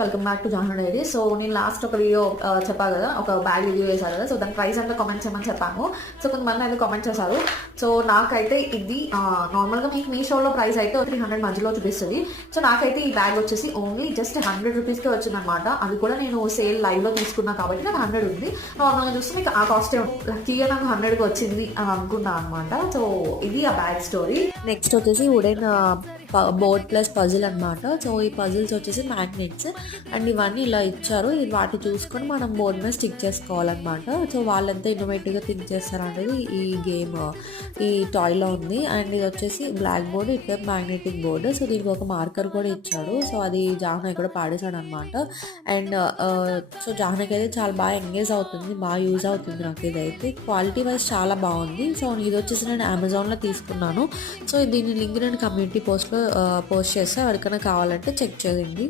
Welcome back to Jahnavi diary. So నేను last ఒక video చెప్పా కదా, ఒక బ్యాగ్ రివ్యూ చేశారు కదా. సో దాని ప్రైస్ అంటే కామెంట్ చేయమని చెప్పాను. సో కొంతమంది అయితే కామెంట్ చేశారు. సో నాకైతే ఇది నార్మల్గా మీకు మీషోలో ప్రైస్ అయితే 300 మధ్యలో చూపిస్తుంది. సో నాకైతే ఈ బ్యాగ్ వచ్చేసి ఓన్లీ జస్ట్ 100 రూపీస్కే వచ్చిందనమాట. అది కూడా నేను సేల్ లైవ్లో తీసుకున్నా కాబట్టి నాకు 100 ఉంది. నార్మల్గా చూస్తే మీకు ఆ కాస్టే లక్కీగా నాకు 100కి వచ్చింది అని అనుకున్నాను అనమాట. సో ఇది ఆ బ్యాగ్ స్టోరీ. నెక్స్ట్ వచ్చేసి వుడెన్ బోర్డ్ ప్లస్ పజిల్ అనమాట. సో ఈ పజిల్స్ వచ్చేసి మ్యాగ్నెట్స్ అండ్ ఇవన్నీ ఇలా ఇచ్చారు. వాటి చూసుకొని మనం బోర్డ్ మీద స్టిక్ చేసుకోవాలన్నమాట. సో వాళ్ళంతా ఇన్నోవేటివ్గా థింక్ చేస్తారనేది ఈ గేమ్ ఈ టాయ్లో ఉంది. అండ్ ఇది వచ్చేసి బ్లాక్ బోర్డ్, ఇటు మ్యాగ్నెటిక్ బోర్డు. సో దీనికి ఒక మార్కర్ కూడా ఇచ్చాడు. సో అది జాహ్నవి కూడా పాడేశాడు అనమాట. అండ్ సో జాహ్నవికి అయితే చాలా బాగా ఎంగేజ్ అవుతుంది, బాగా యూజ్ అవుతుంది. నాకు ఇదైతే క్వాలిటీ వైజ్ చాలా బాగుంది. సో ఇది వచ్చేసి నేను అమెజాన్లో తీసుకున్నాను. సో దీని లింక్ నేను కమ్యూనిటీ పోస్ట్ చేస్తే ఎవరికైనా కావాలంటే చెక్ చేయండి.